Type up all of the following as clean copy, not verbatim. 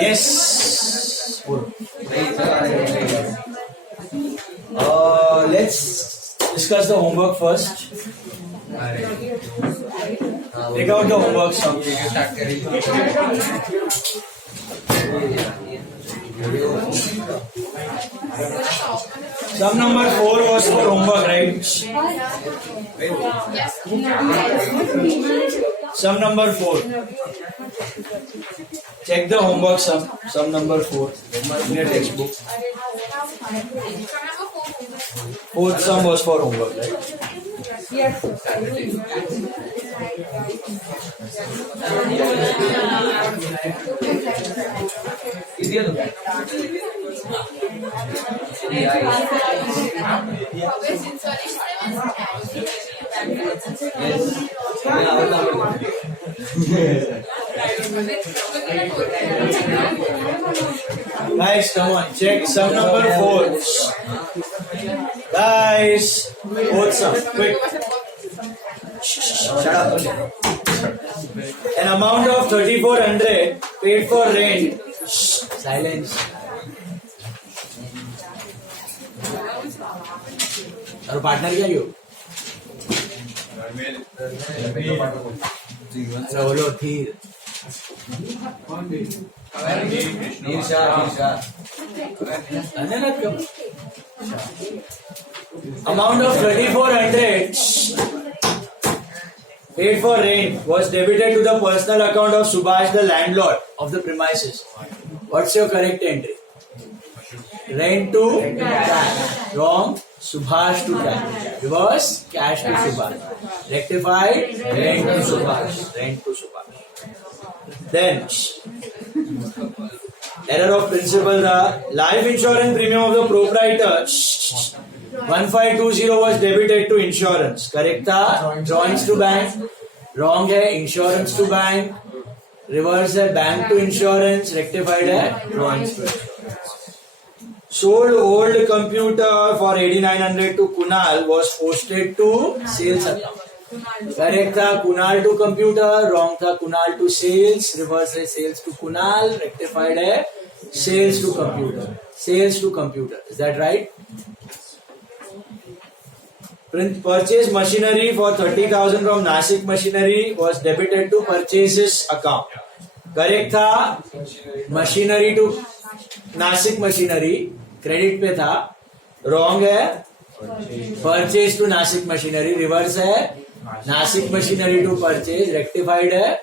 Yes. Let's discuss the homework first. Take out the homework sum. Sum number 4 was for homework, right? Sum number 4. Check the homework sum. Sum number 4 in your textbook. Fourth sum was for homework, right? Yes. Guys, come on, check sum number 4. Guys, fourth sum, quick. Shut up. An amount of 3,400 paid for rent. Silence. और partner क्या क्यों? बोलो थी amount of 3,400 paid for rent was debited to the personal account of Subhash, the landlord of the premises. What's your correct entry? Rent to cash. Wrong. Subhash to cash. Reverse. Cash to Subhash. Rectified. Rent to Subhash. Rent to Subhash. Then error of principle. The life insurance premium of the proprietor 1520 was debited to insurance. Correct था? Drawings to bank. Wrong है. Insurance to bank. Reverse है. Bank to insurance. Rectified है. Drawings to insurance. Sold old computer for 8,900 to Kunal was posted to sales account. Correct था. Kunal to computer. Wrong था. Kunal to sales. Reverse है. Sales to Kunal. Rectified है. Sales to computer. Sales to computer. Is that right? Purchase machinery for 30,000 from Nasik Machinery was debited to purchases account. Correct था. Machinery to Nasik Machinery credit पे था. Wrong है. Purchase to Nasik Machinery. Reverse है. Nasik Machinery to purchase. Rectified है.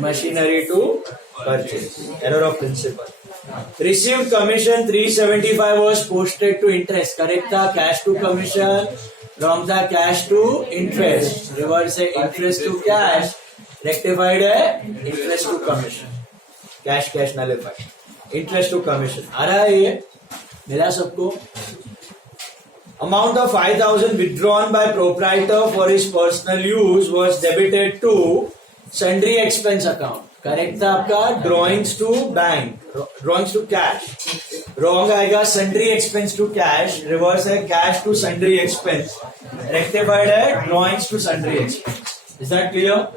Machinery to purchase. Error of principle. Received commission 375 was posted to interest. Correct था. Cash to commission. Wrong था. Cash to interest. Reverse है. Interest to cash. Rectified है. Interest to commission. Cash nullified. Interest to commission. आ रहा है ये? मिला सबको? Amount of 5,000 withdrawn by proprietor for his personal use was debited to sundry expense account. Correct था आपका? Drawings to bank. Drawings to cash. Wrong आएगा. Sundry expense to cash. Reverse है. Cash to sundry expense. Rectified है. Drawings to sundry expense. Is that clear?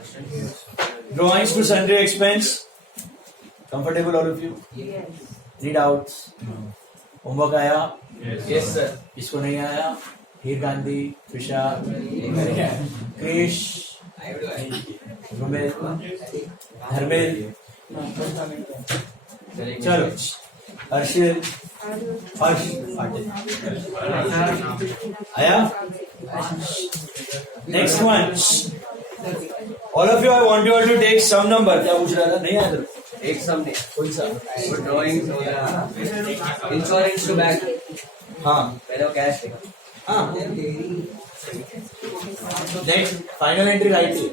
Drawings to sundry expense. Comfortable all of you? Yes. Any doubts? Homework आया? Yes sir. किसको नहीं आया? हीर गांधी, त्रिशा, क्रिश, रुमेल, धर्मेल, चलो हर्षिल, हर्ष आया? Next one. All of you, I want you all to take some number. क्या पूछ रहा था? नहीं आया? एक सम नहीं. कौन सा? Drawing insurance to bank. हाँ. पहले वो कैश है. हाँ. नेक्स्ट फाइनल एंट्री राइट है.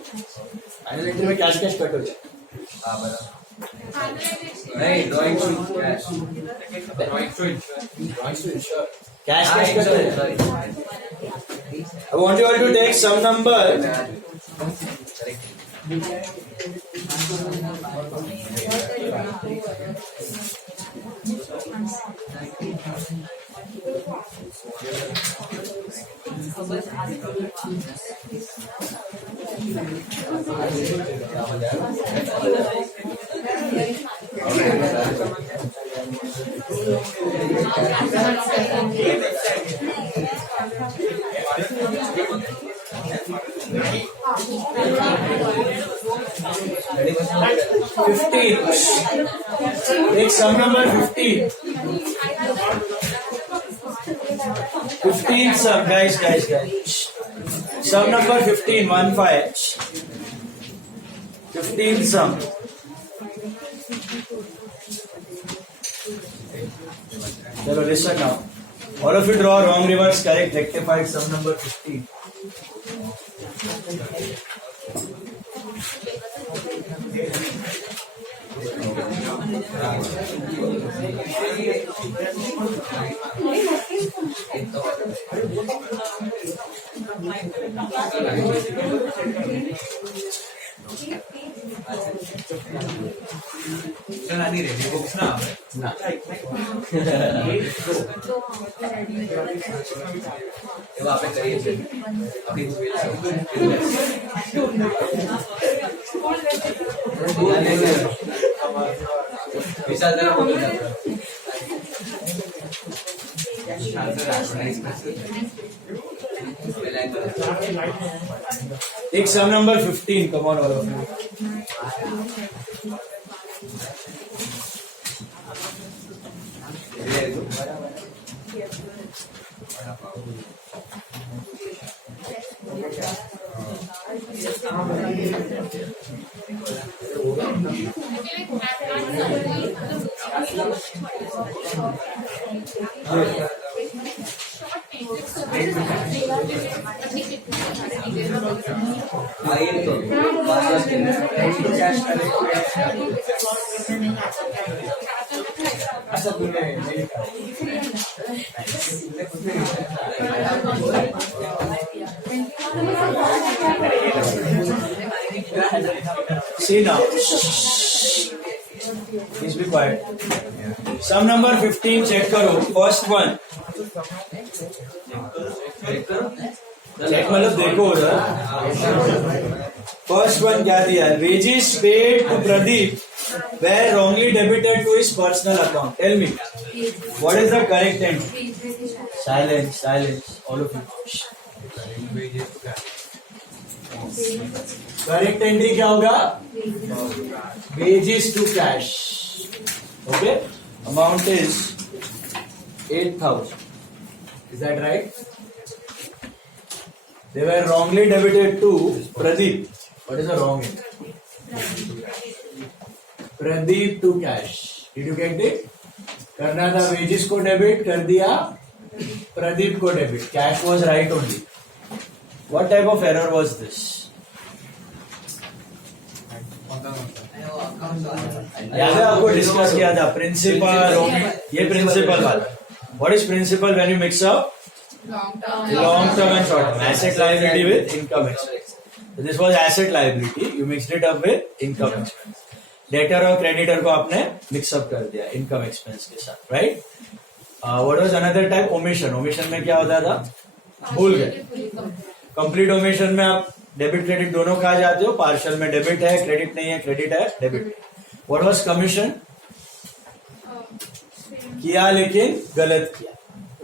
फाइनल एंट्री में कैश कट हो जाए. हाँ बता. नहीं drawing to cash. Drawings to insure. Cash कट हो जाए. I want you all to take some number. 15. Take sum number 15. 15 sum, guys. Sum number 15, 1-5. 15 sum. Chalo, listen now. All of you draw wrong, reverse, correct, rectified sum number 15. चल आनी ready books ना ये वहाँ पे करिए अभी विशाल जरा बोलो Take sum number 15. Come on, all of you. See now. Please be quiet. Sum number 15 check करो. First one. Check मतलब देखो उधर. First one क्या दिया? Wages paid to Pradeep were wrongly debited to his personal account. Tell me. What is the correct entry? Silence. All of you. Correct entry क्या होगा? Wages to cash. Okay. Amount is 8,000. Is that right? They were wrongly debited to Pradeep. What is the wrong entry? Pradeep to cash. Did you get it? करना था wages को debit कर दिया Pradeep को debit. Cash was right only. What type of error was this? याद है आपको discuss किया था प्रिंसिपल ये प्रिंसिपल वाला. What is principal when you mix up long term and short term? Asset liability with income expense. So this was asset liability. You mixed it up with income expense. Debtor और creditor को आपने mix up कर दिया income expense के साथ, right? What was another type? Omission. Omission में क्या होता था? भूल गए. Complete omission में आप डेबिट क्रेडिट दोनों खा जाते हो. पार्शियल में डेबिट है क्रेडिट नहीं है, क्रेडिट है डेबिट. What was commission? किया लेकिन गलत किया.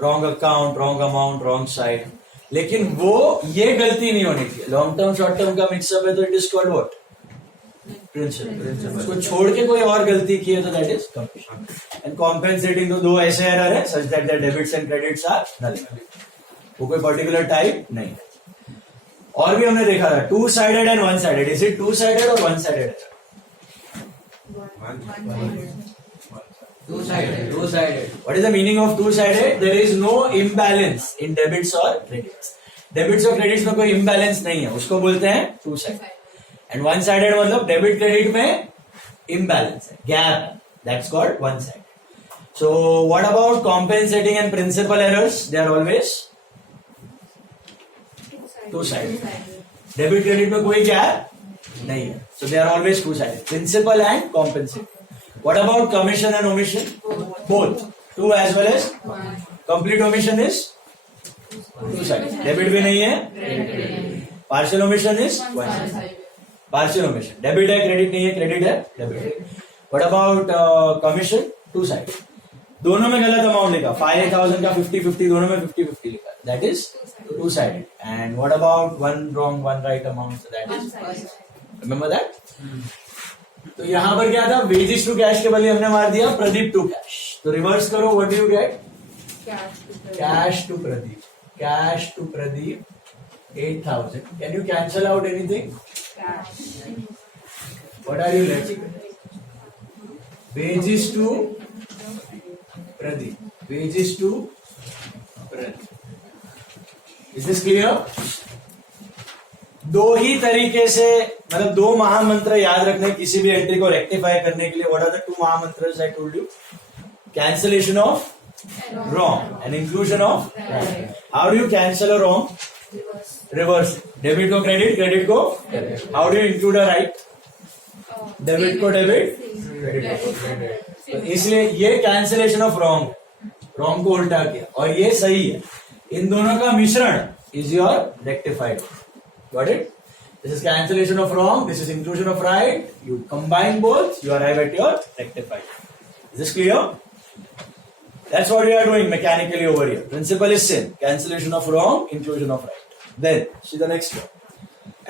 Wrong account, wrong amount, wrong side. लेकिन वो ये गलती नहीं होनी चाहिए. लॉन्ग टर्म शॉर्ट टर्म का मिक्सअप है तो it is called what? Principle. उसको छोड़ के कोई और गलती की है तो that is commission. And compensating तो दो ऐसे एरर है such that the debits and credits are null. वो कोई पर्टिकुलर टाइप नहीं है. और भी हमने देखा था two sided and one sided. Is it two sided और one sided? Two-sided. What is the meaning of two-sided? There is no imbalance in debits or credits. Debits और credits में कोई imbalance नहीं है, उसको बोलते हैं two-sided. And one-sided मतलब डेबिट क्रेडिट में imbalance है, gap. That's called one-sided. So what about compensating and principal errors? They are always two-sided. Debit credit में कोई gap नहीं है, so they are always two-sided. Principal and compensating. What about commission and omission? Both. Two as well as complete omission is two-sided. Debit भी नहीं है. Partial omission is one-sided. Partial omission. Debit है, credit नहीं है, credit है, debit है. What about commission? Two-sided. दोनों में गलत अमाउंट लिखा. 5,000 का 50-50 दोनों में 50-50 लिखा. That is two-sided. And what about one wrong, one right amount? So that is. Remember that? तो यहां पर क्या था, वेजेस टू कैश के बदले हमने मार दिया प्रदीप टू कैश. तो रिवर्स करो, what do you get? Cash to Pradeep. Cash to Pradeep 8,000. Can you cancel out anything? What are you left? Wages to Pradeep. Wages to Pradeep. Is this clear? दो ही तरीके से, मतलब दो महामंत्र याद रखने किसी भी एंट्री को रेक्टिफाई करने के लिए. What are the two महामंत्र I told you? Cancellation of wrong and inclusion of right. How do you cancel a wrong? Reverse. Debit को credit, credit को debit. How do you include a right? Debit को debit, credit को credit. तो इसलिए ये cancellation of wrong, wrong को उल्टा किया और ये सही है. इन दोनों का मिश्रण is your rectified. Got it? This is cancellation of wrong, this is inclusion of right. You combine both, you arrive at your rectified. Is this clear? That's what we are doing mechanically over here. Principle is same. Cancellation of wrong, inclusion of right. Then, see the next one.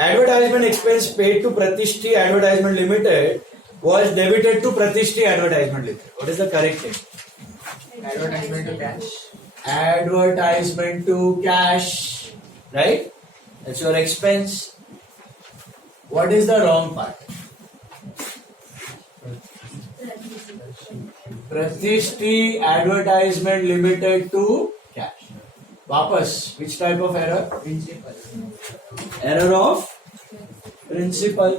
Advertisement expense paid to Pratishti Advertisement Limited was debited to Pratishti Advertisement Limited. What is the correct thing? Advertisement to cash. Advertisement to cash. Right? That's your expense. What is the wrong part? Pratishti Advertisement Limited to cash. Vapas, which type of error? Principal. Error of principal.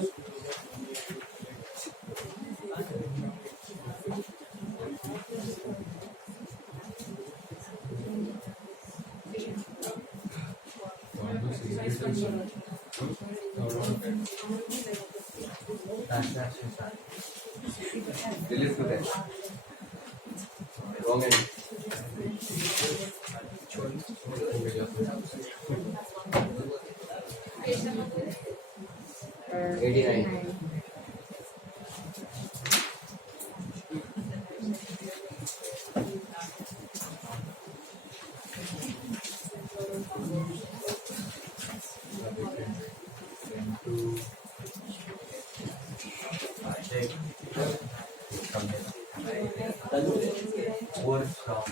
Delete to cash. Wrong end. $89. Word from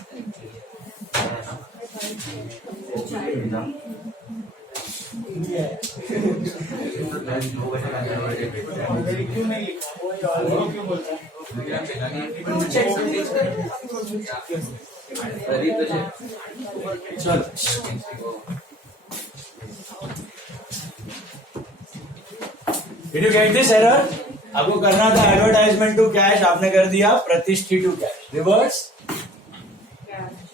चलो. Did you get this error? आपको करना था advertisement to cash, आपने कर दिया Pratishthi to cash. Reverse,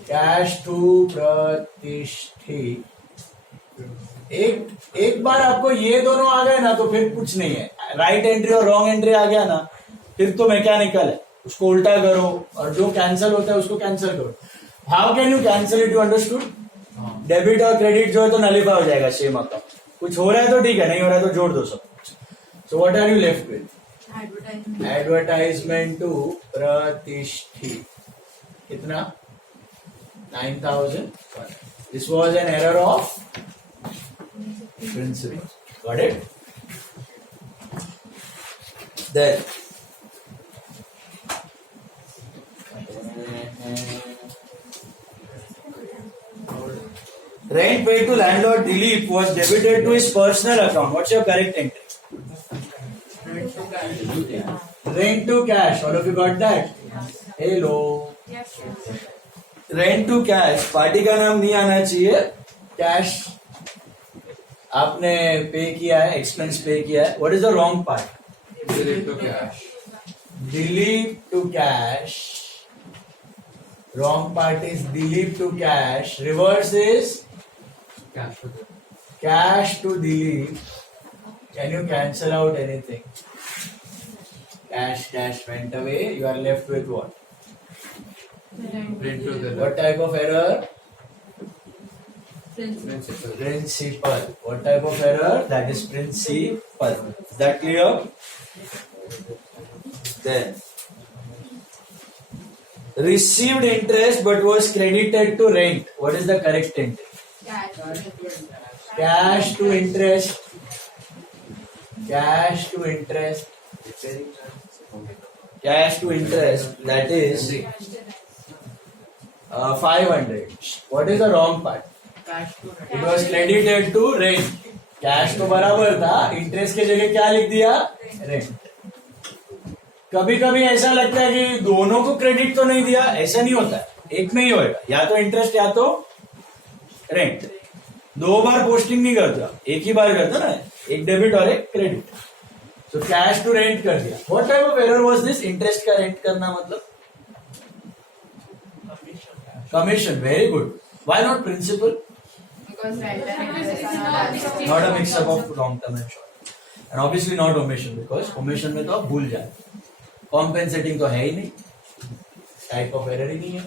cash to Pratishthi. एक बार आपको ये दोनों आ गए ना तो फिर कुछ नहीं है. राइट एंट्री और रॉन्ग एंट्री आ गया ना, फिर तो मैकेनिकल है. उसको उल्टा करो और जो कैंसिल होता है उसको कैंसिल करो. How can you cancel it? You understood? Debit और क्रेडिट जो है तो नलिफाई हो जाएगा सेम अकाउंट. कुछ हो रहा है तो ठीक है, नहीं हो रहा है तो जोड़ दो सब. So what are you left with? Advertisement to Pratishthi. कितना? 9,000. This was an error of principle. Got it? Then rent paid to landlord Dilip was debited to his personal account. What's your correct entry? Rent to cash. All of you got that? Hello. Rent to cash. Party का नाम नहीं आना चाहिए. Cash आपने पे किया है, expense पे किया है. What is the wrong part? Delete to cash. Dilip to cash. Wrong part is Dilip to cash. Reverse is Cash to the cash to Dilip. Can you cancel out anything? Cash went away. You are left with what? print to the What type of error? principal. Principal. What type of error? That is principal. Is that clear? Then received interest but was credited to rent. What is the correct entry? Cash to interest. Cash to interest. cash to interest, that is 500. What is the wrong part? It was credited to rent. Cash तो बराबर था, interest की जगह क्या लिख दिया? Rent. कभी कभी ऐसा लगता है कि दोनों को क्रेडिट तो नहीं दिया, ऐसा नहीं होता है, एक में ही होगा, या तो इंटरेस्ट या तो रेंट. दो बार पोस्टिंग नहीं करता, एक ही बार करता ना, एक डेबिट और एक credit. So cash to rent कर दिया. What type of error was this? Interest का रेंट करना मतलब commission. Very good. Why not principle? Because rent and interest are not Not a mix up of long term and short, and obviously not omission, because omission में तो आप भूल जाए. Compensating तो है ही नहीं, टाइप ऑफ एरर ही नहीं है.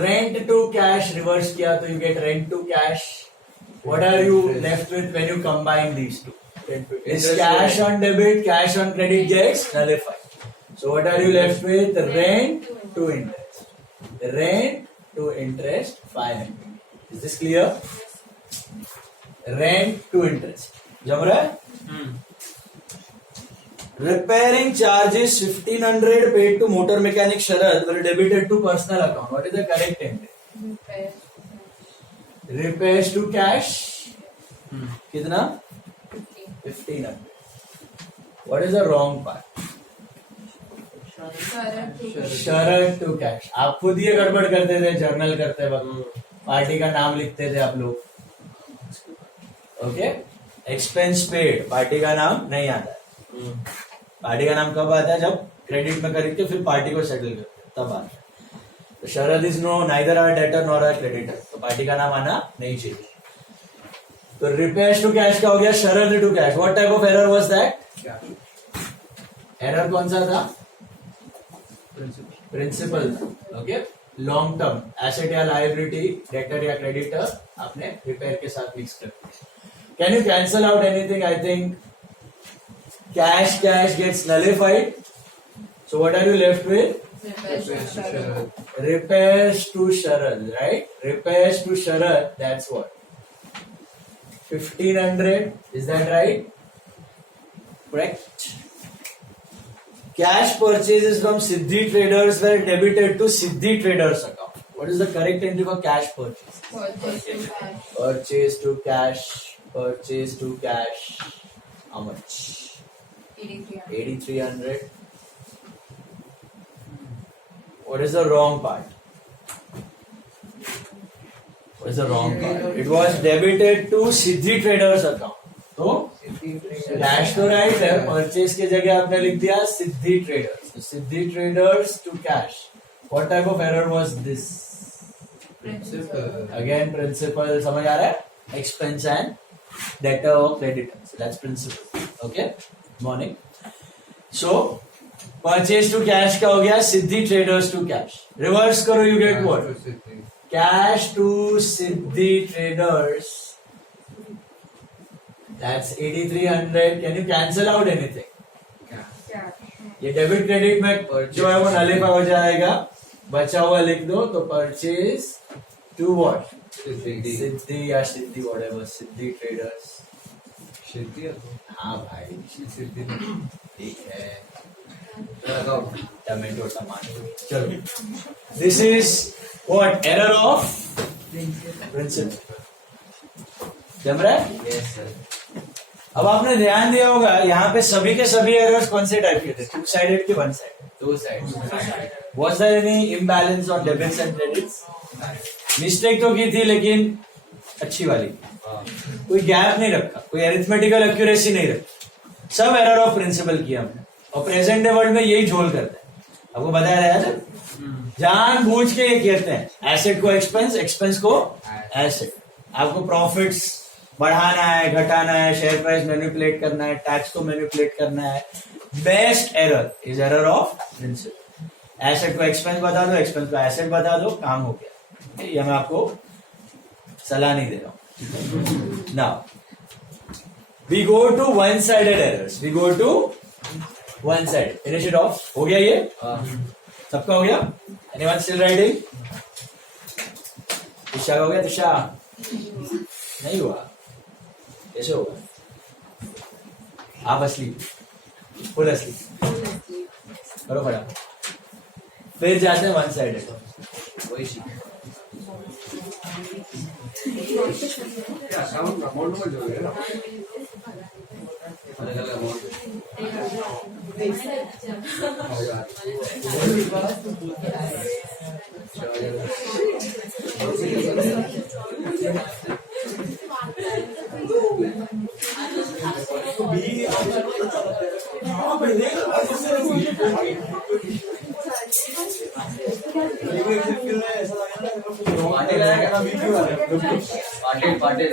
Rent to cash reverse किया तो you get rent to cash. What are you left with when you combine these two? Is cash on debit, cash on credit gets nullified. So what are you left with? Rent to interest. Rent to interest 500. Is this clear? Rent to interest. जम रहा है? Repairing charges 1500 paid to motor mechanic Sharad were debited to personal account. What is the correct entry? Repairs to cash. कितना? 1500. What is the wrong part? Sharad to cash. आप खुद ये गड़बड़ करते थे जर्नल करते वक्त. पार्टी का नाम लिखते थे आप लोग. ओके. एक्सपेंस पेड, पार्टी का नाम नहीं आता है. पार्टी का नाम कब आता है? जब क्रेडिट में खरीदते फिर पार्टी को सेटल करते तब आता है. तो Sharad is no neither are debtor nor are creditor, तो पार्टी का नाम आना नहीं चाहिए. तो रिपेयर्स टू कैश का हो गया Sharad to cash. What type of error was that? एरर कौन सा था? Principle. Okay. Long term asset या लायबिलिटी, डेटर या क्रेडिटर आपने रिपेयर के साथ मिक्स कर दिया. Can you cancel out anything? I think cash gets nullified. So what are you left with? Repairs to Sharad, right? Repairs to Sharad, that's what? 1500, is that right? Correct. Cash purchases from Siddhi Traders were debited to Siddhi Traders account. What is the correct entry for cash purchase? Purchase to cash. Purchase to cash. How much? 8300. What is the wrong part? What is the wrong part? It was debited to Siddhi Traders account. तो dash तो right है, purchase की जगह आपने लिख दिया Siddhi traders. तो Siddhi traders to cash. What type of error was this? Again principle. समझ आ रहा है? एक्सपेंस एंड डेटर और creditor, that's principle. Okay. Morning. So purchase to cash का हो गया Siddhi traders to cash. Reverse करो, you get what? Cash to Siddhi traders, that's 8300. Can you cancel out anything? ये डेबिट क्रेडिट में जो है वो नलिफाई हो जाएगा. बचा हुआ लिख दो. तो परचेज टू व्हाट? सिद्धि या सिद्धि व्हाटएवर. सिद्धि ट्रेडर्स. हाँ भाई ठीक है. Tomato tomato. चलो. This is what? Error of principle. जम रहा है? Yes sir. अब आपने ध्यान दिया होगा यहाँ पे सभी के सभी एरर्स कौन से टाइप के थे? टू साइडेड के one side? Two side. Was there any imbalance on debits and credits? Mistake तो की थी लेकिन अच्छी वाली. कोई गैप नहीं रखा, कोई अरिथमेटिकल एक्यूरेसी नहीं रखी. सब एरर ऑफ प्रिंसिपल किया हमने. और प्रेजेंट डे वर्ल्ड में यही झोल करते हैं. आपको बताया रहा है जानबूझ के ये कहते हैं एसेट को एक्सपेंस, एक्सपेंस को एसेट. आपको प्रॉफिट्स बढ़ाना है, घटाना है, शेयर प्राइस मैनिपुलेट करना है, टैक्स को मैनिपुलेट करना है. Best error is error of principle. Asset को एक्सपेंस बता दो, एक्सपेंस को एसेट बता दो, काम हो गया. ये मैं आपको सलाह नहीं दे रहा हूं. Now we go to one sided errors. We go to one side. Finish it off. हो गया ये? सबका हो गया? Anyone still writing? दिशा का हो गया? दिशा नहीं हुआ? कैसे होगा? आप असली फुल asleep. करो पड़ा. फिर जाते हैं वन साइडेड. वही सी क्या अकाउंट अमाउंट में जो है ना अलग अलग अमाउंट पाटिल पाटिल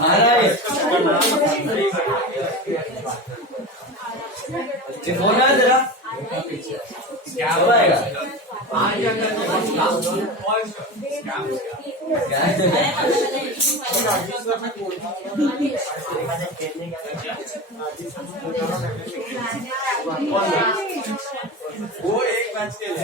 आ रहा है ये फोन है तेरा क्या होगा क्या है वो एक मैच के लिए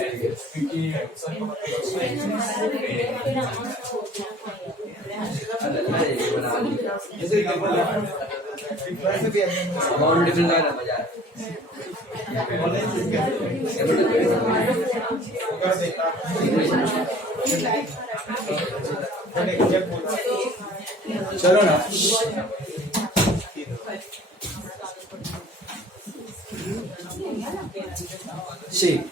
अमाउंट डिफरेंट है ना बाजार चलो ना. See.